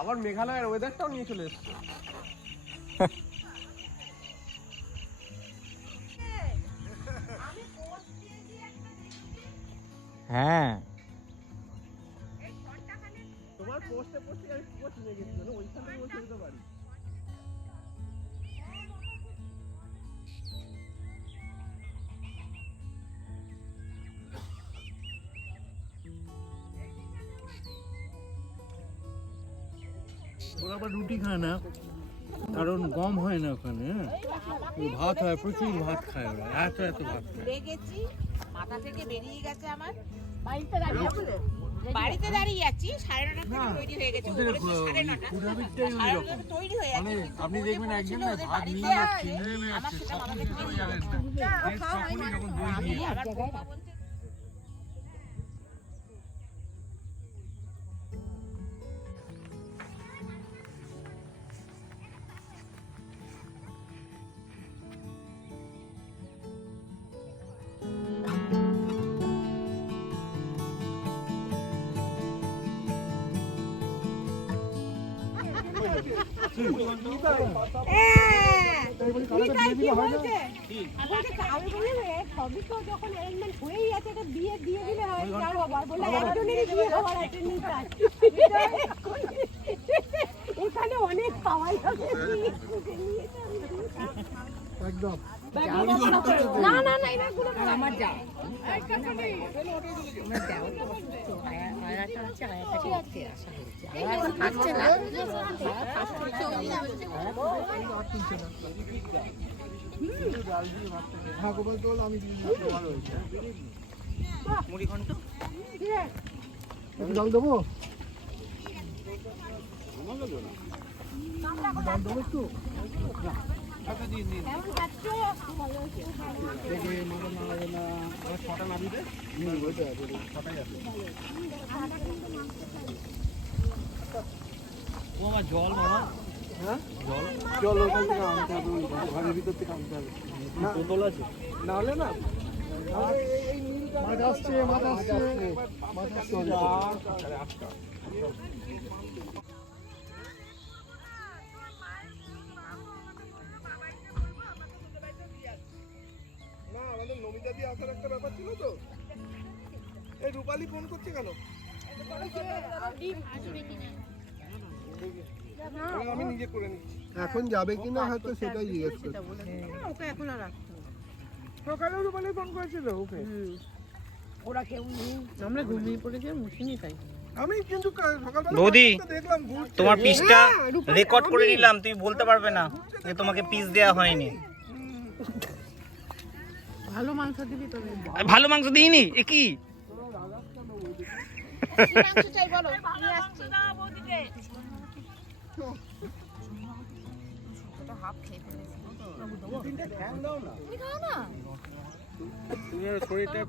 আবার মেঘালয়ের ওয়েদারটাও নিয়ে চলে এসছে। হ্যাঁ তোমার পোস্টে পোস্টে আমি পোস্ট নিয়ে গেছিল ওইখান থেকে বসে দিতে পারি। ওরা আবার রুটি খায় না, কারণ গম হয় না ওখানে। ভাত হয়, প্রচুর ভাত খায় ওরা, এত এত ভাত খায়। গেছি মাথা থেকে বেরিয়ে গেছে আমার। বাড়িতে দাঁড়িয়ে আছি 9:30 থেকে তৈরি হয়ে গেছে। ওদের পুরাবিকটাই ওই রকম। তৈরি হয়ে মানে গেছে। আপনি দেখবেন একজন না ভাত নিয়ে যাচ্ছে, নিয়ে যাচ্ছে, তখন বুঝতেও জানেন না। তখনই যখন দই দিয়ে এখানে অনেক খাওয়াই একদম না না না আমার যা ভাগবত দল আমি ভালো হয়েছে। মুড়ি ঘন্ট জল দেবো জল দেবো একটু ছটা না দিতে ছটাই আছে। ও আমার জল মামা, হ্যাঁ জল ওখান থেকে আনতে হবে, ঘরের ভিতর থেকে আনতে হবে। বোতল আছে না হলে না মাছ আসছে মাছ আসছে মাছ আসছে। না আমাদের নমিতা দিয়ে আসার একটা ব্যাপার ছিল তো। এই রূপালী ফোন করছে কেন? আমি নিজে করে নিচ্ছি। এখন যাবে কিনা হয়তো সেটাই জিজ্ঞেস করছি। ওকে এখন আর রাখতে হবে। সকালে রূপালী ফোন করেছিল ওকে। ওরা কেউ নেই, আমরা ঘুমিয়ে পড়েছি আর মুশিনি তাই। আমি কিন্তু সকালবেলা বৌদি, দেখলাম ঘুরছে। তোমার পিসটা রেকর্ড করে নিলাম, তুমি বলতে পারবে না যে তোমাকে পিস দেওয়া হয়নি। ভালো মাংস দিবি তো। ভালো মাংস দিইনি, এ কি? মাংস চাই বলো, নিয়ে আসছি। এটা হাফ খেয়ে ফেলেছি। তিনটে ঠ্যাং দাও না। তুমি খাও না। তুমি শরীরটা